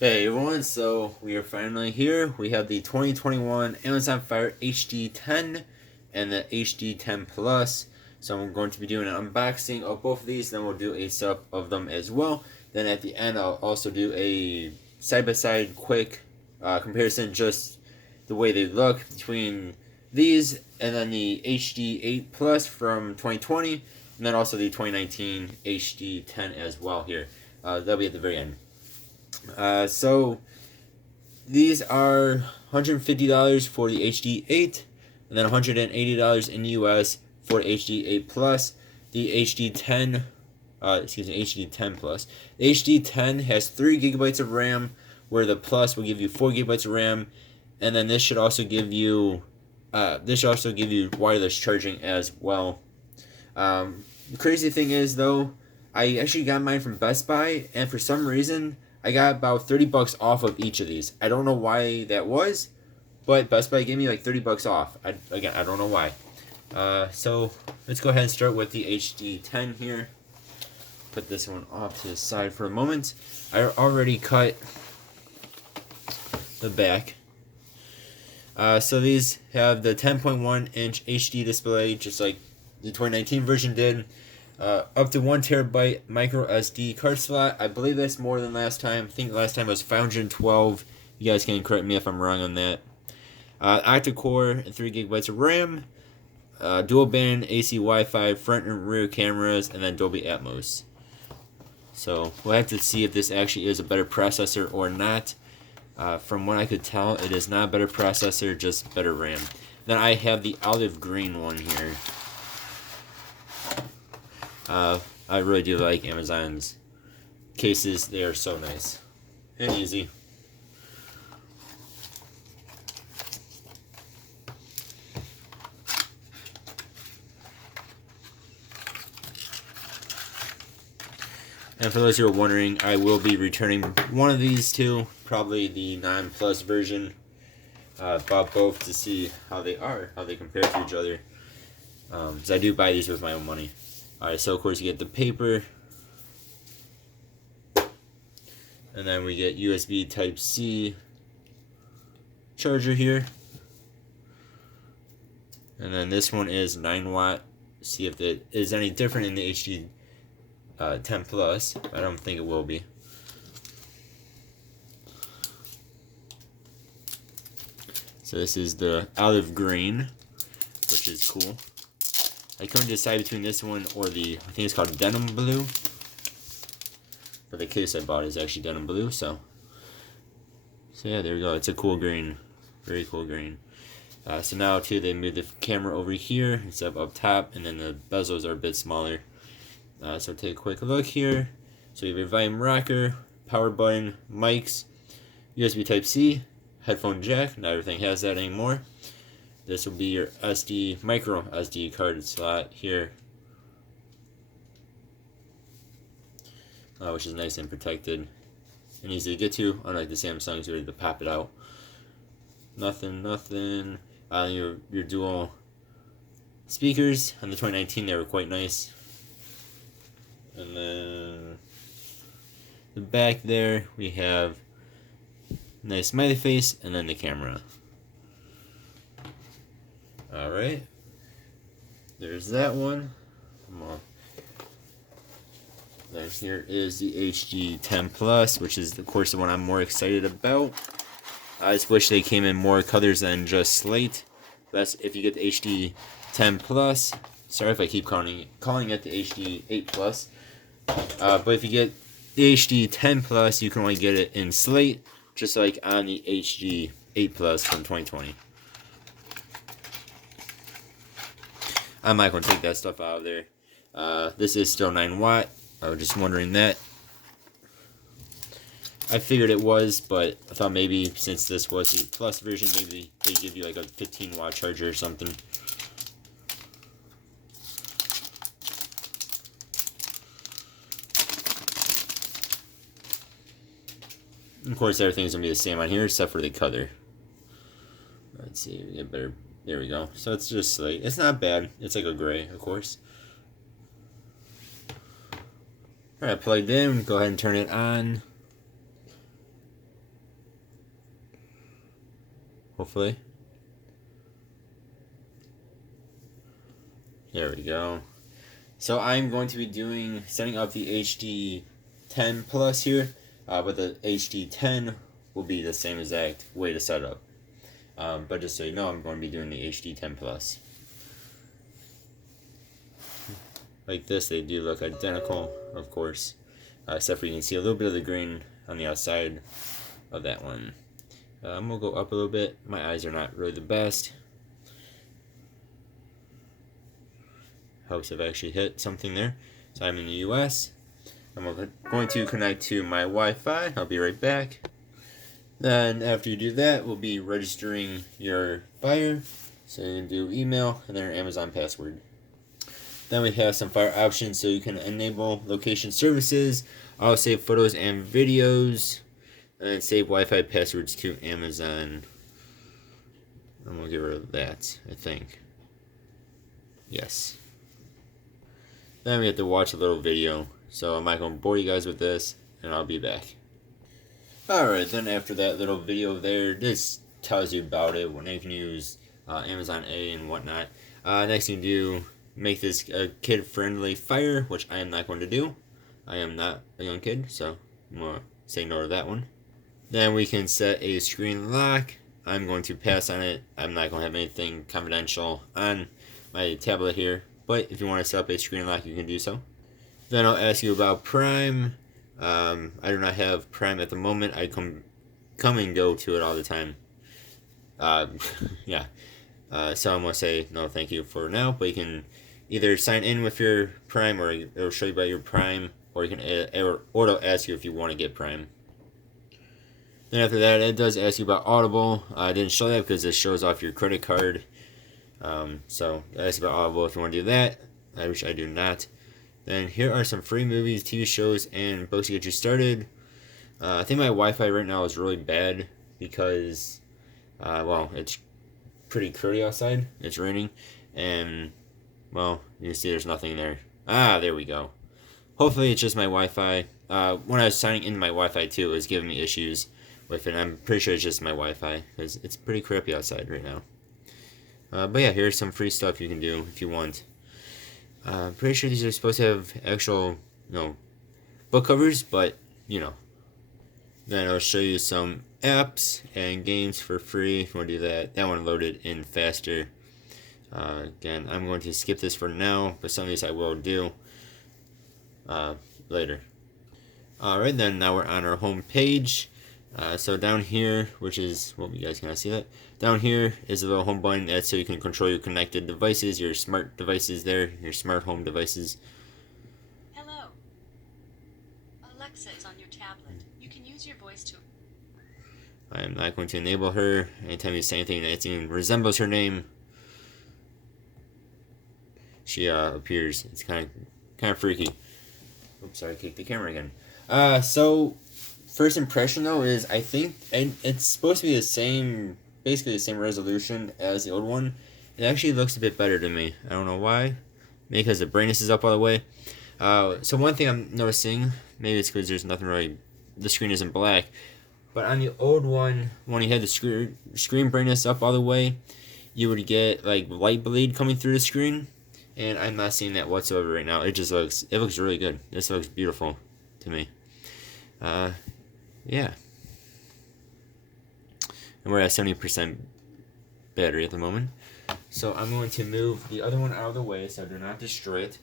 Hey everyone, so we are finally here. We have the 2021 Amazon Fire HD10 and the HD10 Plus. So I'm going to be doing an unboxing of both of these, then we'll do a setup of them as well. Then at the end I'll also do a side-by-side quick comparison, just the way they look between these and then the HD8 Plus from 2020, and then also the 2019 HD10 as well here. That'll be at the very end. So these are $150 for the HD8, and then $180 in the US for the HD8 Plus. The HD10, HD10 Plus. The HD10 has 3 gigabytes of RAM, where the Plus will give you 4 gigabytes of RAM, and then this should also give you wireless charging as well. The crazy thing is though, I actually got mine from Best Buy, and for some reason I got about $30 off of each of these. I don't know why that was, but Best Buy gave me like $30 off. I don't know why. So let's go ahead and start with the HD10 here. Put this one off to the side for a moment. I already cut the back. So these have the 10.1-inch HD display, just like the 2019 version did. Up to 1 terabyte micro SD card slot. I believe that's more than last time. I think last time it was 512. You guys can correct me if I'm wrong on that. Octa-core and 3 gigabytes of RAM. Dual band AC Wi-Fi, front and rear cameras, and then Dolby Atmos. So we'll have to see if this actually is a better processor or not. From what I could tell, it is not a better processor, just better RAM. Then I have the olive green one here. I really do like Amazon's cases. They are so nice and easy. And for those who are wondering, I will be returning one of these two, probably the 9 Plus version. Bought both to see how they compare to each other. Because I do buy these with my own money. Alright, so of course you get the paper. And then we get USB Type-C charger here. And then this one is 9 watt. See if it is any different in the HD 10 Plus. I don't think it will be. So this is the olive green, which is cool. I couldn't decide between this one or the, I think it's called denim blue. But the case I bought is actually denim blue, so yeah, there we go. It's a cool green. Very cool green. So now too, they moved the camera over here instead of up top, and then the bezels are a bit smaller. So take a quick look here. So you have your volume rocker, power button, mics, USB Type-C, headphone jack. Not everything has that anymore. This will be your micro SD card slot here, which is nice and protected and easy to get to, unlike the Samsung's ready to pop it out. Nothing. Your dual speakers on the 2019, they were quite nice. And then the back there, we have nice smiley face, and then the camera. Alright, there's that one. Come on. Then here is the HD10 Plus, which is of course the one I'm more excited about. I just wish they came in more colors than just slate. That's if you get the HD10 Plus. Sorry if I keep calling it the HD8 Plus. But if you get the HD10 Plus, you can only get it in slate, just like on the HD8 Plus from 2020. I'm not going to take that stuff out of there. This is still 9 watt. I was just wondering that. I figured it was, but I thought maybe since this was the Plus version, maybe they give you like a 15 watt charger or something. Of course, everything's going to be the same on here except for the color. Let's see, we get better. There we go. So it's just like, it's not bad. It's like a gray, of course. Alright, plugged in. Go ahead and turn it on. hopefully. There we go. So I'm going to be setting up the hd10 Plus here, but the hd10 will be the same exact way to set up. But just so you know, I'm going to be doing the hd10 Plus. Like this, they do look identical, of course, except for you can see a little bit of the green on the outside of that one. I'm going to go up a little bit. My eyes are not really the best. Helps if I actually hit something there. So I'm in the US. I'm going to connect to my Wi-Fi. I'll be right back. Then after you do that, we'll be registering your Fire. So you can do email and then your Amazon password. Then we have some Fire options so you can enable location services, auto save photos and videos, and then save Wi-Fi passwords to Amazon. I'm gonna get rid of that, I think. Yes. Then we have to watch a little video. So I'm not gonna bore you guys with this, and I'll be back. Alright, then after that little video there, this tells you about it, when you can use Amazon A and whatnot. Next thing you do, make this a kid-friendly Fire, which I am not going to do. I am not a young kid, so I'm going to say no to that one. Then we can set a screen lock. I'm going to pass on it. I'm not going to have anything confidential on my tablet here, but if you want to set up a screen lock, you can do so. Then I'll ask you about Prime. I do not have Prime at the moment. I come and go to it all the time. Yeah. So I'm going to say no thank you for now, but you can either sign in with your Prime, or it'll show you about your Prime, or you can it'll ask you if you want to get Prime. Then after that, it does ask you about Audible. I didn't show that because it shows off your credit card. So it asks about Audible if you want to do that. I wish I do not. Then here are some free movies, TV shows, and books to get you started. I think my Wi-Fi right now is really bad because, well, it's pretty cloudy outside. It's raining, and well, you can see there's nothing there. Ah, there we go. Hopefully it's just my Wi-Fi. When I was signing into my Wi-Fi too, it was giving me issues with it. I'm pretty sure it's just my Wi-Fi because it's pretty crappy outside right now. But yeah, here's some free stuff you can do if you want. Pretty sure these are supposed to have actual, book covers, but Then I'll show you some apps and games for free if you want to do that. That one loaded in faster. Again, I'm going to skip this for now, but some of these I will do later. Alright, then now we're on our home page. So down here, which is, well, you guys cannot see that. Down here is a little home button. That's so you can control your connected devices, your smart devices there, your smart home devices. Hello. Alexa is on your tablet. You can use your voice to... I am not going to enable her. Anytime you say anything that even resembles her name, she appears. It's kind of freaky. Oops, sorry, I kicked the camera again. So first impression though is I think it's supposed to be basically the same resolution as the old one. It actually looks a bit better to me. I don't know why. Maybe because the brightness is up all the way. So one thing I'm noticing, maybe it's because there's nothing really, the screen isn't black, but on the old one, when you had the screen brightness up all the way, you would get like light bleed coming through the screen. And I'm not seeing that whatsoever right now. It looks really good. This looks beautiful to me. Yeah. And we're at 70% battery at the moment. So I'm going to move the other one out of the way so I do not destroy it.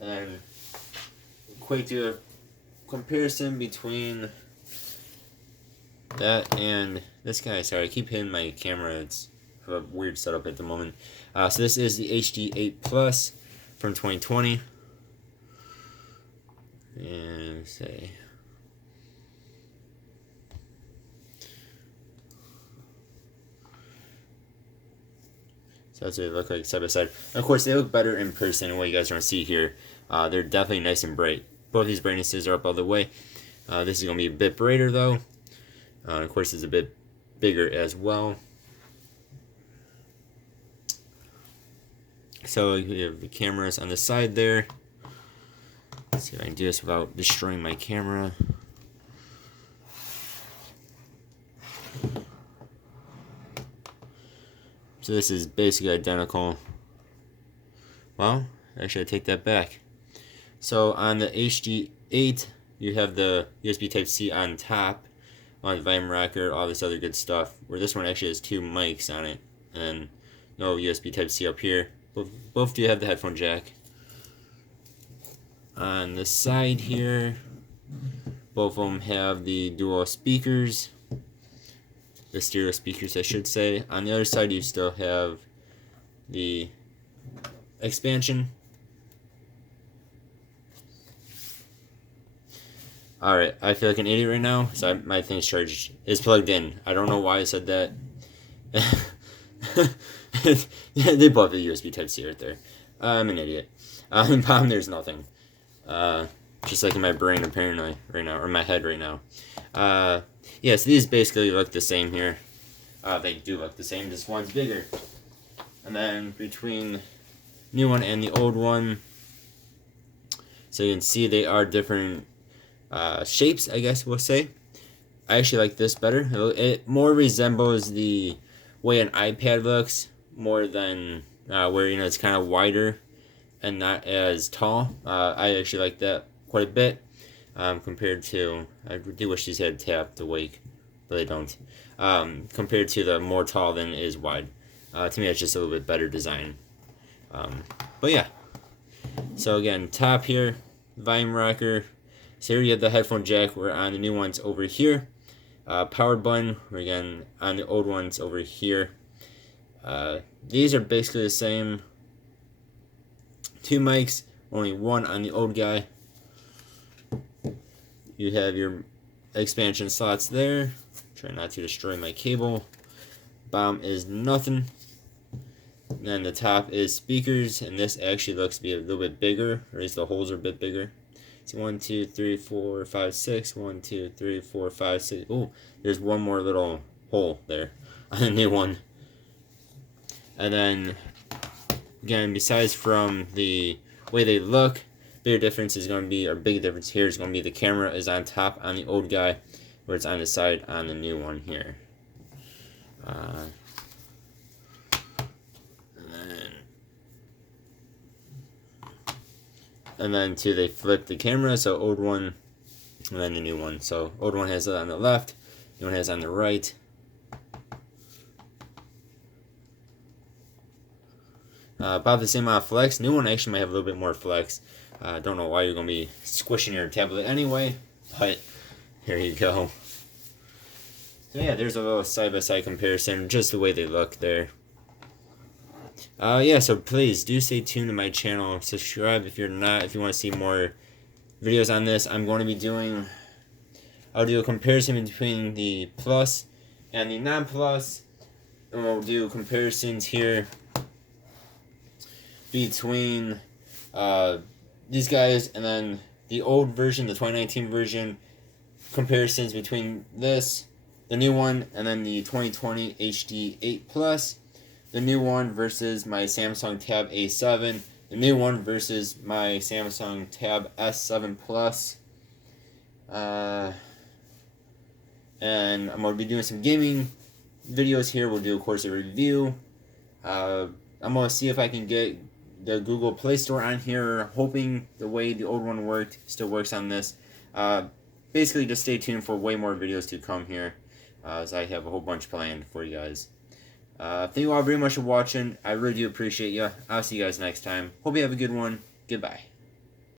And quick do a comparison between that and this guy. Sorry, I keep hitting my camera. It's a weird setup at the moment. So this is the HD8 Plus from 2020. And say, so that's what they look like side by side. And of course, they look better in person than what you guys are going to see here. They're definitely nice and bright. Both these brightnesses are up all the way. This is going to be a bit brighter though. Of course, it's a bit bigger as well. So you have the cameras on the side there. Let's see if I can do this without destroying my camera. So this is basically identical. Well, actually I take that back. So on the HD8, you have the USB Type-C on top, on the volume rocker, all this other good stuff. Where this one actually has 2 mics on it, and no USB Type-C up here. Both do have the headphone jack. On the side here, both of them have the dual speakers, the stereo speakers I should say. On the other side you still have the expansion. Alright, I feel like an idiot right now, so my thing's charged. It's plugged in. I don't know why I said that. They both have USB Type-C right there. I'm an idiot. In bottom there's nothing. Just like in my brain apparently right now, or my head right now. Yeah, so these basically look the same here. They do look the same, just one's bigger. And then between new one and the old one, so you can see they are different shapes, I guess we'll say. I actually like this better. It more resembles the way an iPad looks, more than where, you know, it's kind of wider and not as tall. I actually like that quite a bit compared to, I do wish these had tap to wake, but they don't. Compared to the more tall than it is wide. To me, it's just a little bit better design. But yeah. So again, top here, volume rocker. So here you have the headphone jack. We're on the new ones over here. Power button. We're again on the old ones over here. These are basically the same. 2 mics, only one on the old guy. You have your expansion slots there. Try not to destroy my cable. Bottom is nothing. And then the top is speakers, and this actually looks to be a little bit bigger, or at least the holes are a bit bigger. So 1, 2, 3, 4, 5, 6. 1, 2, 3, 4, 5, 6. Oh, there's one more little hole there on the new one. And then again, besides from the way they look, bigger difference is going to be, or big difference here is going to be the camera is on top on the old guy, where it's on the side on the new one here. And then too, they flip the camera, so old one and then the new one. So old one has it on the left, new one has it on the right. About the same amount of flex. New one actually might have a little bit more flex. Don't know why you're going to be squishing your tablet anyway, but here you go. So yeah, there's a little side-by-side comparison, just the way they look there. Yeah, so please do stay tuned to my channel. Subscribe if you're not, if you want to see more videos on this. I'm going to be doing, I'll do a comparison between the Plus and the non-Plus, and we'll do comparisons here between these guys and then the old version, the 2019 version, comparisons between this, the new one, and then the 2020 HD8 Plus, the new one versus my Samsung Tab A7, the new one versus my Samsung Tab S7 Plus, and I'm going to be doing some gaming videos here. We'll do, of course, a review. I'm going to see if I can get the Google Play Store on here, hoping the way the old one worked still works on this. Basically, just stay tuned for way more videos to come here, as I have a whole bunch planned for you guys. Thank you all very much for watching. I really do appreciate you. I'll see you guys next time. Hope you have a good one. Goodbye.